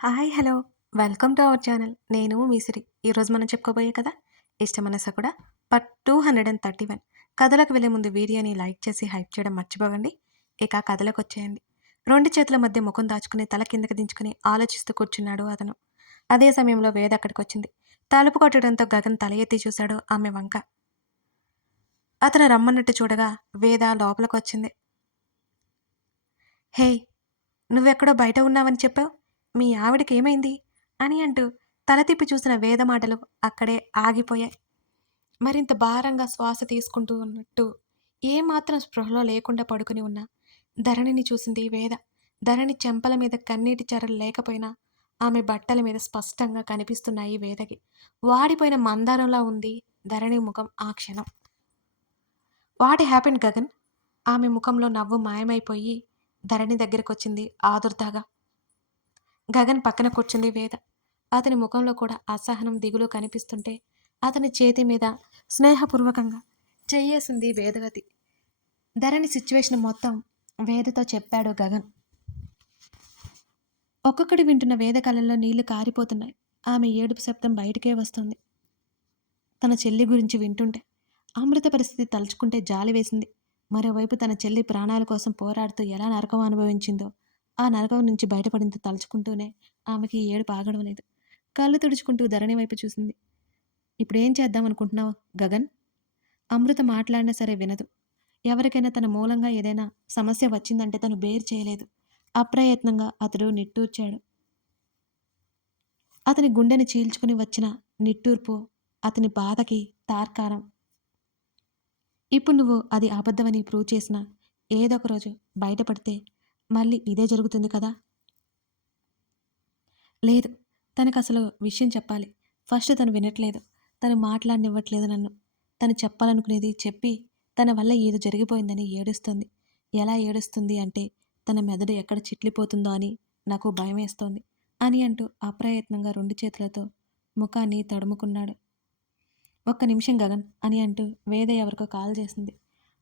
Hi! Hello! Welcome to our channel. నేను మీ సిరి. ఈరోజు మనం చెప్పుకోబోయే కథ ఇష్టమనస కూడా పార్ట్ 231. కథలోకి వెళ్ళే ముందు వీడియోని లైక్ చేసి హైప్ చేయడం మర్చిపోకండి. ఇక కథలోకొచ్చేయండి. 2 చేతుల మధ్య ముఖం దాచుకుని తల కిందకి దించుకుని ఆలోచిస్తూ కూర్చున్నాడు అతను. అదే సమయంలో వేద అక్కడికొచ్చింది. తలుపు కొట్టడంతో గగన్ తల ఎత్తి చూశాడు ఆమె వంక. అతను రమ్మన్నట్టు చూడగా వేద లోపలికొచ్చింది. హేయ్! నువ్వెక్కడో బయట ఉన్నావని చెప్పావు. మీ ఆవిడకేమైంది? అని అంటూ తల తిప్పి చూసిన వేద మాటలు అక్కడే ఆగిపోయాయి. మరింత భారంగా శ్వాస తీసుకుంటూ ఉన్నట్టు ఏమాత్రం స్పృహలో లేకుండా పడుకుని ఉన్న ధరణిని చూసింది వేద. ధరణి చెంపల మీద కన్నీటి చెరలు లేకపోయినా ఆమె బట్టల మీద స్పష్టంగా కనిపిస్తున్నాయి వేదకి. వాడిపోయిన మందారంలా ఉంది ధరణి ముఖం ఆ క్షణం. What happened Gagan? ఆమె ముఖంలో నవ్వు మాయమైపోయి ధరణి దగ్గరకొచ్చింది ఆదుర్దాగా. గగన్ పక్కన కూర్చుంది వేద. అతని ముఖంలో కూడా అసహనం, దిగులు కనిపిస్తుంటే అతని చేతి మీద స్నేహపూర్వకంగా చెయ్యేసింది వేదవతి. ధరణి సిచ్యువేషన్ మొత్తం వేదతో చెప్పాడు గగన్. ఒక్కొక్కటి వింటున్న వేద కళ్ళల్లో నీళ్లు కారిపోతున్నాయి. ఆమె ఏడుపు శబ్దం బయటికే వస్తుంది. తన చెల్లి గురించి వింటుంటే అమృత పరిస్థితి తలుచుకుంటే జాలి వేసింది. మరోవైపు తన చెల్లి ప్రాణాల కోసం పోరాడుతూ ఎలా నరకం అనుభవించిందో ఆ నరకం నుంచి బయటపడింది తలుచుకుంటూనే ఆమెకి ఏడుపు ఆగడం లేదు. కళ్ళు తుడుచుకుంటూ ధరణి వైపు చూసింది. ఇప్పుడేం చేద్దాం అనుకుంటున్నావు గగన్? అమృత మాట్లాడినా సరే వినదు. ఎవరికైనా తన మూలంగా ఏదైనా సమస్య వచ్చిందంటే తను బేర్ చేయలేదు. అప్రయత్నంగా అతడు నిట్టూర్చాడు. అతని గుండెని చీల్చుకుని వచ్చిన నిట్టూర్పు అతని బాధకి తార్కాణం. ఇప్పుడు నువ్వు అది అబద్ధమని ప్రూవ్ చేసినా ఏదో ఒక రోజు బయటపడితే మళ్ళీ ఇదే జరుగుతుంది కదా. లేదు, తనకసలు విషయం చెప్పాలి. ఫస్ట్ తను వినట్లేదు. తను మాట్లాడనివ్వట్లేదు నన్ను. తను చెప్పాలనుకునేది చెప్పి తన వల్ల ఏదో జరిగిపోయిందని ఏడుస్తుంది. ఎలా ఏడుస్తుంది అంటే తన మెదడు ఎక్కడ చిట్లిపోతుందో అని నాకు భయమేస్తోంది అని అంటూ అప్రయత్నంగా 2 చేతులతో ముఖాన్ని తడుముకున్నాడు. ఒక్క నిమిషం గగన్ అని అంటూ వేద ఎవరికో కాల్ చేసింది.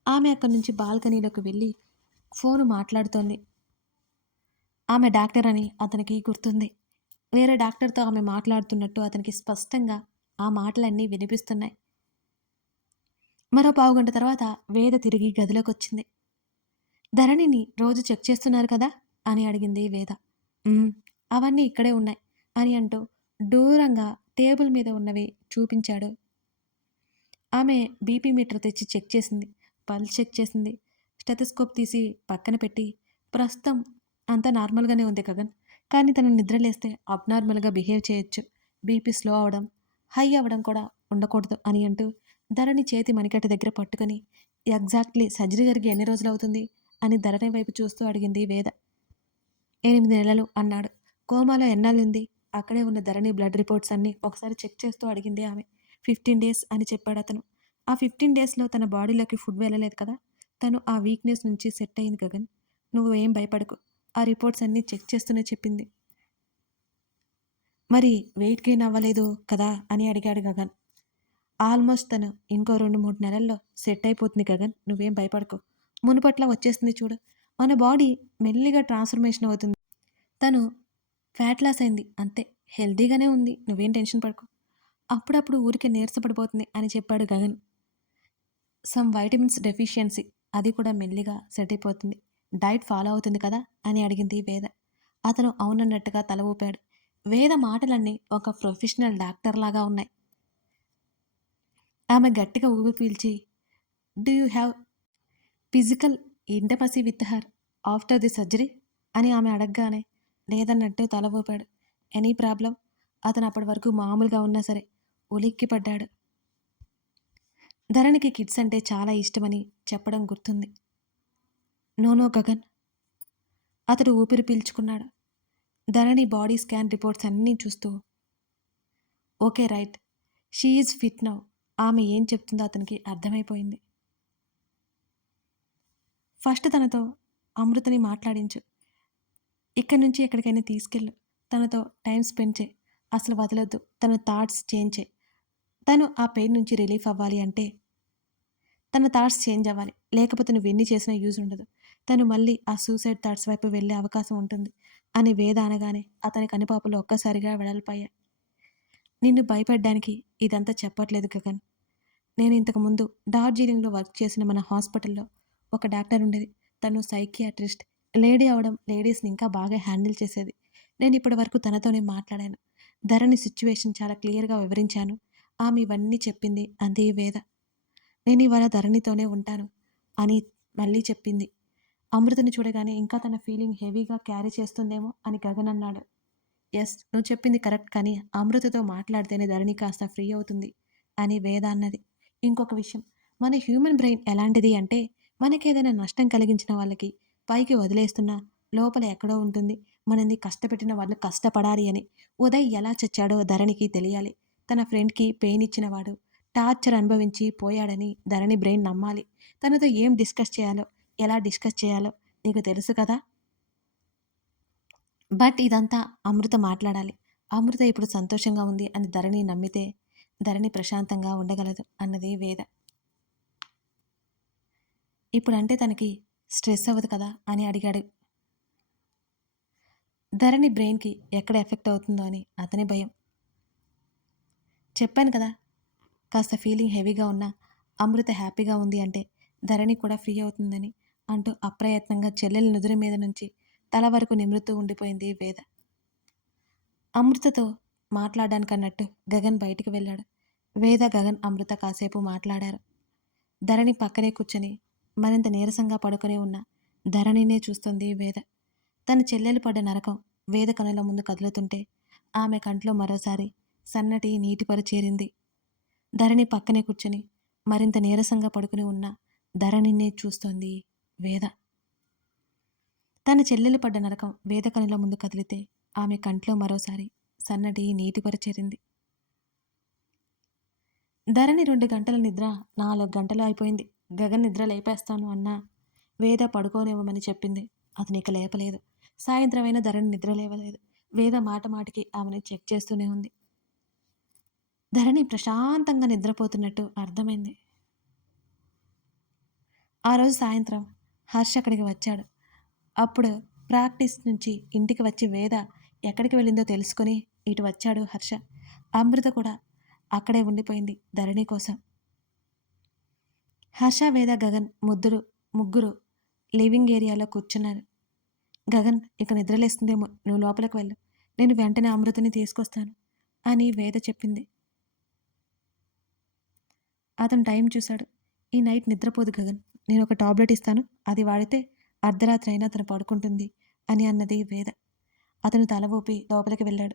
ఆమె అక్కడి నుంచి బాల్కనీలోకి వెళ్ళి ఫోను మాట్లాడుతోంది. ఆమె డాక్టర్ అని అతనికి గుర్తుంది. వేరే డాక్టర్తో ఆమె మాట్లాడుతున్నట్టు అతనికి స్పష్టంగా ఆ మాటలన్నీ వినిపిస్తున్నాయి. మరో పావుగంట తర్వాత వేద తిరిగి గదిలోకొచ్చింది. ధరణిని రోజు చెక్ చేస్తున్నారు కదా అని అడిగింది వేద. "ఉమ్, అవన్నీ ఇక్కడే ఉన్నాయి" అని అంటూ దూరంగా టేబుల్ మీద ఉన్నవి చూపించాడు. ఆమె బీపీ మీటర్ తెచ్చి చెక్ చేసింది. పల్స్ చెక్ చేసింది. స్టెథోస్కోప్ తీసి పక్కన పెట్టి ప్రస్తుతం అంతా నార్మల్గానే ఉంది గగన్. కానీ తను నిద్రలేస్తే అబ్నార్మల్గా బిహేవ్ చేయొచ్చు. బీపీ స్లో అవడం, హై అవ్వడం కూడా ఉండకూడదు అని అంటూ ధరణి చేతి మణికట్టు దగ్గర పట్టుకొని ఎగ్జాక్ట్లీ సర్జరీ జరిగి ఎన్ని రోజులు అవుతుంది అని ధరణి వైపు చూస్తూ అడిగింది వేద. 8 నెలలు అన్నాడు. కోమాలో ఎన్నాళ్ళుంది? అక్కడే ఉన్న ధరణి బ్లడ్ రిపోర్ట్స్ అన్నీ ఒకసారి చెక్ చేస్తూ అడిగింది ఆమె. 15 డేస్ అని చెప్పాడు అతను. ఆ 15 డేస్లో తన బాడీలోకి ఫుడ్ వెళ్ళలేదు కదా. తను ఆ వీక్నెస్ నుంచి సెట్ అయింది గగన్. నువ్వు ఏం భయపడకు. ఆ రిపోర్ట్స్ అన్నీ చెక్ చేస్తూనే చెప్పింది. మరి వెయిట్ గెయిన్ అవ్వలేదు కదా అని అడిగాడు గగన్. ఆల్మోస్ట్ తను ఇంకో 2-3 నెలల్లో సెట్ అయిపోతుంది గగన్. నువ్వేం భయపడకు. మునుపట్లా వచ్చేస్తుంది చూడు. మన బాడీ మెల్లిగా ట్రాన్స్ఫర్మేషన్ అవుతుంది. తను ఫ్యాట్ లాస్ అయింది అంతే. హెల్తీగానే ఉంది. నువ్వేం టెన్షన్ పడకు. అప్పుడప్పుడు ఊరికే నీరసపడిపోతుంది అని చెప్పాడు గగన్. Some vitamins deficiency. అది కూడా మెల్లిగా సెట్ అయిపోతుంది. డైట్ ఫాలో అవుతుంది కదా అని అడిగింది వేద. అతను అవునన్నట్టుగా తల ఊపాడు. వేద మాటలన్నీ ఒక ప్రొఫెషనల్ డాక్టర్ లాగా ఉన్నాయి. ఆమె గట్టిగా ఊపి పీల్చి, do you have physical intimacy with her after the surgery అని ఆమె అడగగానే లేదన్నట్టు తల ఊపాడు. Any problem? అతను అప్పటి వరకు మామూలుగా ఉన్నా సరే ఉలిక్కి పడ్డాడు. ధరణికి కిడ్స్ అంటే చాలా ఇష్టమని చెప్పడం గుర్తుంది. నో గగన్. అతడు ఊపిరి పీల్చుకున్నాడు. ధరణి బాడీ స్కాన్ రిపోర్ట్స్ అన్నీ చూస్తూ okay right, she is fit now. ఆమె ఏం చెప్తుందో అతనికి అర్థమైపోయింది. ఫస్ట్ తనతో అమృతని మాట్లాడించు. ఇక్కడి నుంచి ఎక్కడికైనా తీసుకెళ్ళు. తనతో టైం స్పెండ్ చేయి. అసలు వదలొద్దు. తన థాట్స్ చేంజ్ చేయి. తను ఆ పెయిన్ నుంచి రిలీఫ్ అవ్వాలి అంటే తన థాట్స్ చేంజ్ అవ్వాలి. లేకపోతే నువ్వు ఎన్ని చేసినా యూజ్ ఉండదు. తను మళ్ళీ ఆ సూసైడ్ థాట్స్ వైపు వెళ్ళే అవకాశం ఉంటుంది. అని వేద అనగానే అతని కనుపాపలు ఒక్కసారిగా వెడల్పాయాయి. నిన్ను భయపెట్టడానికి ఇదంతా చెప్పట్లేదు గగన్. నేను ఇంతకుముందు డార్జిలింగ్‌లో వర్క్ చేసిన మన హాస్పిటల్‌లో ఒక డాక్టర్ ఉండేది. తను సైకియాట్రిస్ట్. లేడీ అవ్వడం లేడీస్‌ని ఇంకా బాగా హ్యాండిల్ చేసేది. నేను ఇప్పటి వరకు తనతోనే మాట్లాడాను. ధరణి సిట్యుయేషన్ చాలా క్లియర్‌గా వివరించాను. ఆమె ఇవన్నీ చెప్పింది. అంది వేద. నేను ఇవాళ ధరణితోనే ఉంటాను అని మళ్ళీ చెప్పింది. అమృతని చూడగానే ఇంకా తన ఫీలింగ్ హెవీగా క్యారీ చేస్తుందేమో అని గగన్ అన్నాడు. యెస్, నువ్వు చెప్పింది కరెక్ట్, కానీ అమృతతో మాట్లాడితేనే ధరణి కాస్త ఫ్రీ అవుతుంది అని వేద అన్నది. ఇంకొక విషయం, మన హ్యూమన్ బ్రెయిన్ ఎలాంటిది అంటే మనకేదైనా నష్టం కలిగించిన వాళ్ళకి పైకి వదిలేస్తున్నా లోపల ఎక్కడో ఉంటుంది మనల్ని కష్టపెట్టిన వాళ్ళు కష్టపడాలి అని. ఉదయ్ ఎలా చచ్చాడో ధరణికి తెలియాలి. తన ఫ్రెండ్కి పెయిన్ ఇచ్చినవాడు టార్చర్ అనుభవించి పోయాడని ధరణి బ్రెయిన్ నమ్మాలి. తనతో ఏం డిస్కస్ చేయాలో, ఎలా డిస్కస్ చేయాలో నీకు తెలుసు కదా. బట్ ఇదంతా అమృత మాట్లాడాలి. అమృత ఇప్పుడు సంతోషంగా ఉంది అని ధరణి నమ్మితే ధరణి ప్రశాంతంగా ఉండగలదు అన్నది వేద. ఇప్పుడంటే తనకి స్ట్రెస్ అవ్వదు కదా అని అడిగాడు. ధరణి బ్రెయిన్కి ఎక్కడ ఎఫెక్ట్ అవుతుందో అని అతని భయం. చెప్పాను కదా, కాస్త ఫీలింగ్ హెవీగా ఉన్నా అమృత హ్యాపీగా ఉంది అంటే ధరణి కూడా ఫ్రీ అవుతుందని అంటూ అప్రయత్నంగా చెల్లెలి నుదురు మీద నుంచి తల వరకు నిమురుతూ ఉండిపోయింది వేద. అమృతతో మాట్లాడడానికన్నట్టు గగన్ బయటికి వెళ్ళాడు. వేద, గగన్, అమృత కాసేపు మాట్లాడారు. ధరణి పక్కనే కూర్చొని మరింత నీరసంగా పడుకొని ఉన్న ధరణినే చూస్తుంది వేద. తన చెల్లెలు పడ్డ నరకం వేద కనుల ముందు కదులుతుంటే ఆమె కంట్లో మరోసారి సన్నటి నీటి పొర చేరింది. ధరణి పక్కనే కూర్చొని మరింత నీరసంగా పడుకుని ఉన్న ధరణినే చూస్తోంది వేద. తన చెల్లెలు పడ్డ నరకం వేద కనుల ముందు కదిలితే ఆమె కంట్లో మరోసారి సన్నటి నీటి పొర చేరింది. ధరణి 2 గంటల నిద్ర 4 గంటలు అయిపోయింది. గగన్ నిద్ర లేపేస్తాను అన్నా వేద పడుకోనివ్వమని చెప్పింది. అతను ఇక లేపలేదు. సాయంత్రమైనా ధరణి నిద్ర లేవలేదు. వేద మాట మాటికి ఆమెను చెక్ చేస్తూనే ఉంది. ధరణి ప్రశాంతంగా నిద్రపోతున్నట్టు అర్థమైంది. ఆ రోజు సాయంత్రం హర్ష అక్కడికి వచ్చాడు. అప్పుడు ప్రాక్టీస్ నుంచి ఇంటికి వచ్చి వేద ఎక్కడికి వెళ్ళిందో తెలుసుకొని ఇటు వచ్చాడు హర్ష. అమృత కూడా అక్కడే ఉండిపోయింది ధరణి కోసం. హర్ష, వేద, గగన్ ముగ్గురు లివింగ్ ఏరియాలో కూర్చున్నారు. గగన్, ఇక నిద్రలేస్తుందేమో, నువ్వు లోపలికి వెళ్ళు, నేను వెంటనే అమృతని తీసుకొస్తాను అని వేద చెప్పింది. అతను టైం చూశాడు. ఈ నైట్ నిద్రపోదు గగన్, నేను ఒక టాబ్లెట్ ఇస్తాను, అది వాడితే అర్ధరాత్రి అయినా తను పడుకుంటుంది అని అన్నది వేద. అతను తల ఊపి లోపలికి వెళ్ళాడు.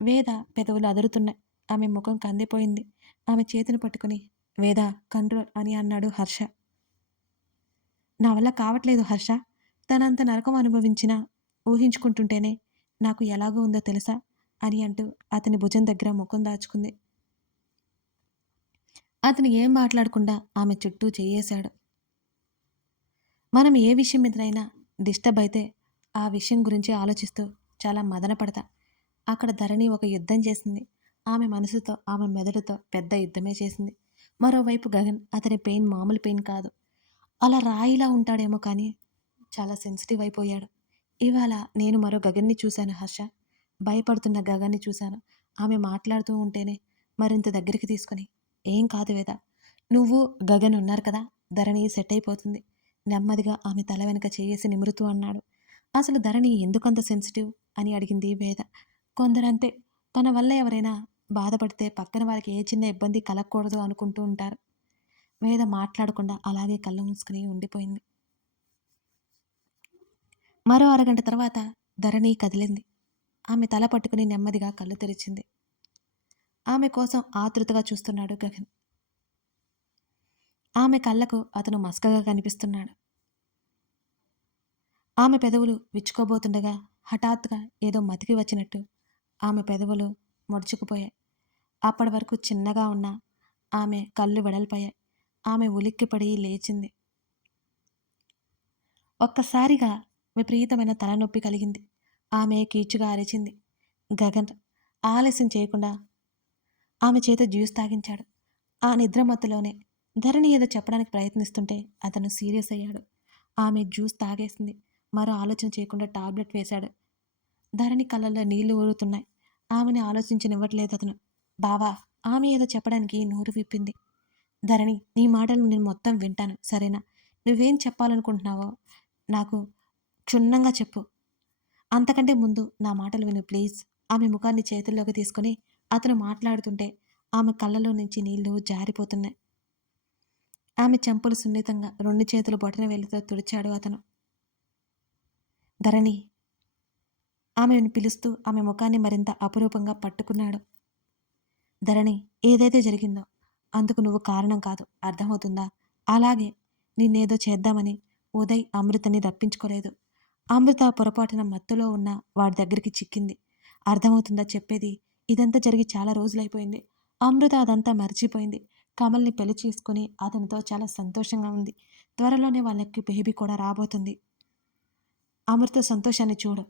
వేద పెదవులు అదురుతున్నాయి. ఆమె ముఖం కందిపోయింది. ఆమె చేతిని పట్టుకుని వేద, కంట్రోల్ అని అన్నాడు హర్ష. నా వల్ల కావట్లేదు హర్ష, తనంత నరకం అనుభవించినా ఊహించుకుంటుంటేనే నాకు ఎలాగో ఉందో తెలుసా అని అంటూ అతని భుజం దగ్గర ముఖం దాచుకుంది. అతను ఏం మాట్లాడకుండా ఆమె చుట్టూ చెయ్యేశాడు. మనం ఏ విషయం మీదనైనా డిస్టర్బ్ అయితే ఆ విషయం గురించి ఆలోచిస్తూ చాలా మదన పడతా. అక్కడ ధరణి ఒక యుద్ధం చేసింది. ఆమె మనసుతో, ఆమె మెదడుతో పెద్ద యుద్ధమే చేసింది. మరోవైపు గగన్, అతని పెయిన్ మామూలు పెయిన్ కాదు. అలా రాయిలా ఉంటాడేమో కానీ చాలా సెన్సిటివ్ అయిపోయాడు. ఇవాళ నేను మరో గగన్ని చూశాను హర్ష. భయపడుతున్న గగన్ని చూశాను. ఆమె మాట్లాడుతూ ఉంటేనే మరింత దగ్గరికి తీసుకొని, ఏం కాదు వేద, నువ్వు గగన్ ఉన్నారు కదా, ధరణి సెట్ అయిపోతుంది. నెమ్మదిగా ఆమె తల వెనుక చేయేసి నిమురుతూ అన్నాడు. అసలు ధరణి ఎందుకంత సెన్సిటివ్ అని అడిగింది వేద. కొందరంతే, తన వల్ల ఎవరైనా బాధపడితే పక్కన వారికి ఏ చిన్న ఇబ్బంది కలగకూడదు అనుకుంటూ ఉంటారు. వేద మాట్లాడకుండా అలాగే కళ్ళు మూసుకుని ఉండిపోయింది. మరో అరగంట తర్వాత ధరణి కదిలింది. ఆమె తల పట్టుకుని నెమ్మదిగా కళ్ళు తెరిచింది. ఆమె కోసం ఆతృతగా చూస్తున్నాడు గగన్. ఆమె కళ్ళకు అతను మసకగా కనిపిస్తున్నాడు. ఆమె పెదవులు విచ్చుకోబోతుండగా హఠాత్తుగా ఏదో మతికి వచ్చినట్టు ఆమె పెదవులు ముడుచుకుపోయాయి. అప్పటి వరకు చిన్నగా ఉన్న ఆమె కళ్ళు వెడల్పోయాయి. ఆమె ఉలిక్కిపడి లేచింది. ఒక్కసారిగా విపరీతమైన తలనొప్పి కలిగింది. ఆమె కీచుగా అరిచింది. గగన్ ఆలస్యం చేయకుండా ఆమె చేత జ్యూస్ తాగించాడు. ఆ నిద్రమత్తులోనే ధరణి ఏదో చెప్పడానికి ప్రయత్నిస్తుంటే అతను సీరియస్ అయ్యాడు. ఆమె జ్యూస్ తాగేసింది. మరో ఆలోచన చేయకుండా టాబ్లెట్ వేశాడు. ధరణి కళ్ళల్లో నీళ్లు ఊరుతున్నాయి. ఆమెని ఆలోచించనివ్వట్లేదు అతను. బావా! ఆమె ఏదో చెప్పడానికి నోరు విప్పింది. ధరణి, నీ మాటలు నేను మొత్తం వింటాను. సరేనా? నువ్వేం చెప్పాలనుకుంటున్నావో నాకు క్షుణ్ణంగా చెప్పు. అంతకంటే ముందు నా మాటలు విను ప్లీజ్. ఆమె ముఖాన్ని చేతుల్లోకి తీసుకొని అతను మాట్లాడుతుంటే ఆమె కళ్ళలో నుంచి నీళ్లు జారిపోతున్నాయి. ఆమె చెంపలు సున్నితంగా 2 చేతుల బొటనవేలితో తుడిచాడు అతను. ధరణి, ఆమెను పిలుస్తూ ఆమె ముఖాన్ని మరింత అపురూపంగా పట్టుకున్నాడు. ధరణి, ఏదైతే జరిగిందో అందుకు నువ్వు కారణం కాదు. అర్థమవుతుందా? అలాగే నిన్నేదో చేద్దామని ఉదయ్ అమృతని రప్పించుకోలేదు. అమృత పొరపాటున మత్తులో ఉన్న వాడి దగ్గరికి చిక్కింది. అర్థమవుతుందా చెప్పేది? ఇదంతా జరిగి చాలా రోజులైపోయింది. అమృత అదంతా మర్చిపోయింది. కమల్ని పెళ్లి చేసుకుని అతనితో చాలా సంతోషంగా ఉంది. త్వరలోనే వాళ్ళకి బేబీ కూడా రాబోతుంది. అమృత సంతోషాన్ని చూడు.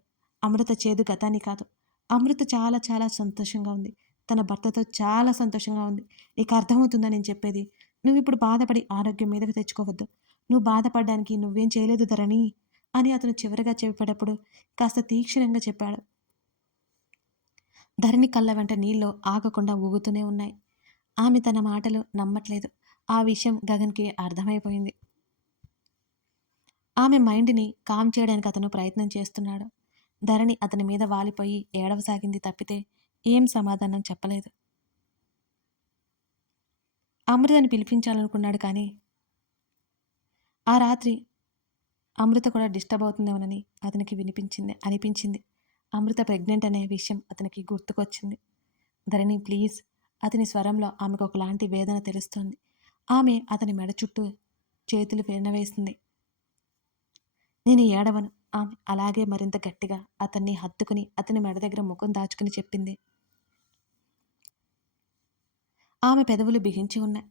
అమృత చేదు గతాన్ని కాదు. అమృత చాలా చాలా సంతోషంగా ఉంది. తన భర్తతో చాలా సంతోషంగా ఉంది. నీకు అర్థమవుతుందా నేను చెప్పేది? నువ్విప్పుడు బాధపడి ఆరోగ్యం మీదకి తెచ్చుకోవద్దు. నువ్వు బాధపడడానికి నువ్వేం చేయలేదు ధరణి అని అతను చివరగా చెప్పేటప్పుడు కాస్త తీక్షణంగా చెప్పాడు. ధరణి కళ్ళ వెంట నీళ్ళు ఆగకుండా ఊగుతూనే ఉన్నాయి. ఆమె తన మాటలు నమ్మట్లేదు. ఆ విషయం గగన్‌కి అర్థమైపోయింది. ఆమె మైండ్‌ని కామ్ చేయడానికి అతను ప్రయత్నం చేస్తున్నాడు. ధరణి అతని మీద వాలిపోయి ఏడవసాగింది తప్పితే ఏం సమాధానం చెప్పలేదు. అమృతని పిలిపించాలనుకున్నాడు కానీ, ఆ రాత్రి అమృత కూడా డిస్టర్బ్ అవుతుందేమోనని అతనికి అనిపించింది. అమృత ప్రెగ్నెంట్ అనే విషయం అతనికి గుర్తుకొచ్చింది. ధరణి ప్లీజ్. అతని స్వరంలో ఆమెకు ఒకలాంటి వేదన తెలుస్తోంది. ఆమె అతని మెడ చుట్టూ చేతులు పెనవేసింది. నేను ఏడవను. ఆమె అలాగే మరింత గట్టిగా అతన్ని హత్తుకుని అతని మెడ దగ్గర ముఖం దాచుకుని చెప్పింది. ఆమె పెదవులు బిగించి ఉన్నాయి.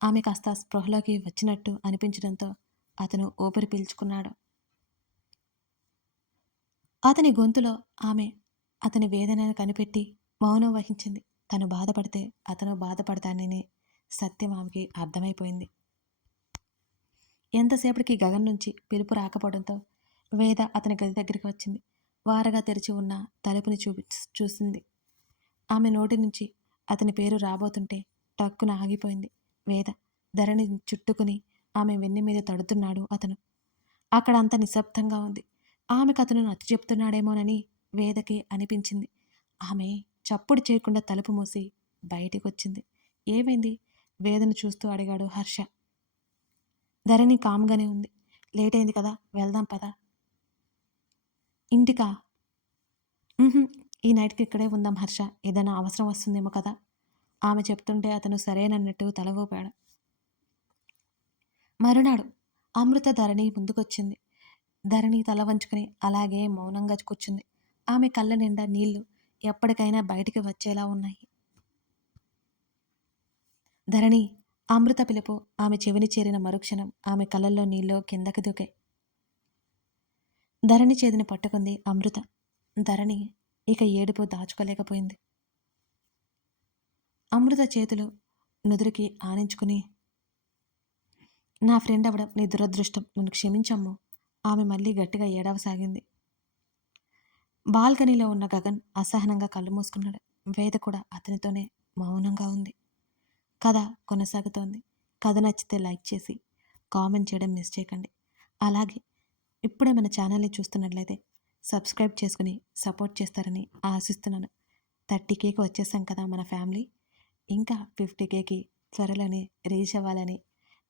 ఆమె కాస్త స్పృహలోకి వచ్చినట్టు అనిపించడంతో అతను ఊపిరి పీల్చుకున్నాడు. అతని గొంతులో ఆమె అతని వేదనను కనిపెట్టి మౌనం వహించింది. తను బాధపడితే అతను బాధపడతానని సత్యం ఆమెకి అర్థమైపోయింది. ఎంతసేపటికి గగన్ నుంచి పిలుపు రాకపోవడంతో వేద అతని గది దగ్గరికి వచ్చింది. వారగా తెరిచి ఉన్న తలుపుని చూసింది. ఆమె నోటి నుంచి అతని పేరు రాబోతుంటే టక్కున ఆగిపోయింది. వేద ధరణి చుట్టుకుని ఆమె వెన్ను మీద తడుతున్నాడు అతను. అక్కడ అంత నిశ్శబ్దంగా ఉంది. ఆమెకు అతను నచ్చ చెప్తున్నాడేమోనని వేదకి అనిపించింది. ఆమె చప్పుడు చేయకుండా తలుపు మూసి బయటికి వచ్చింది. ఏమైంది? వేదను చూస్తూ అడిగాడు హర్ష. ధరణి కామ్గానే ఉంది. లేట్ అయింది కదా, వెళ్దాం పదా. ఇంటికా? ఈ నైట్కి ఇక్కడే ఉందాం హర్ష. ఏదైనా అవసరం వస్తుందేమో కదా. ఆమె చెప్తుంటే అతను సరేనన్నట్టు తల ఊపాడు. మరునాడు అమృత ధరణి ముందుకొచ్చింది. ధరణి తల వంచుకుని అలాగే మౌనంగా కూర్చుంది. ఆమె కళ్ళ నిండా నీళ్లు ఎప్పటికైనా బయటికి వచ్చేలా ఉన్నాయి. ధరణి, అమృత పిలుపు ఆమె చెవిని చేరిన మరుక్షణం ఆమె కళ్ళల్లో నీళ్లు కిందకి దూకాయి. ధరణి చేతిని పట్టుకుంది అమృత. ధరణి ఇక ఏడుపు దాచుకోలేకపోయింది. అమృత చేతులు నుదురికి ఆనించుకుని, నా ఫ్రెండ్ అవ్వడం నీ దురదృష్టం, నన్ను క్షమించమ్ము. ఆమె మళ్ళీ గట్టిగా ఏడవసాగింది. బాల్కనీలో ఉన్న గగన్ అసహనంగా కళ్ళు మూసుకున్నాడు. వేద కూడా అతనితోనే మౌనంగా ఉంది. కథ కొనసాగుతోంది. కథ నచ్చితే లైక్ చేసి కామెంట్ చేయడం మిస్ చేయకండి. అలాగే ఇప్పుడే మన ఛానల్ని చూస్తున్నట్లయితే సబ్స్క్రైబ్ చేసుకుని సపోర్ట్ చేస్తారని ఆశిస్తున్నాను. 30Kకి వచ్చేసాం కదా మన ఫ్యామిలీ. ఇంకా 50Kకి త్వరలోనే రీచ్ అవ్వాలని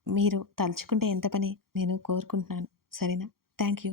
మీరు తలుచుకుంటే ఎంత పని నేను కోరుకుంటున్నాను. సరేనా? Thank you.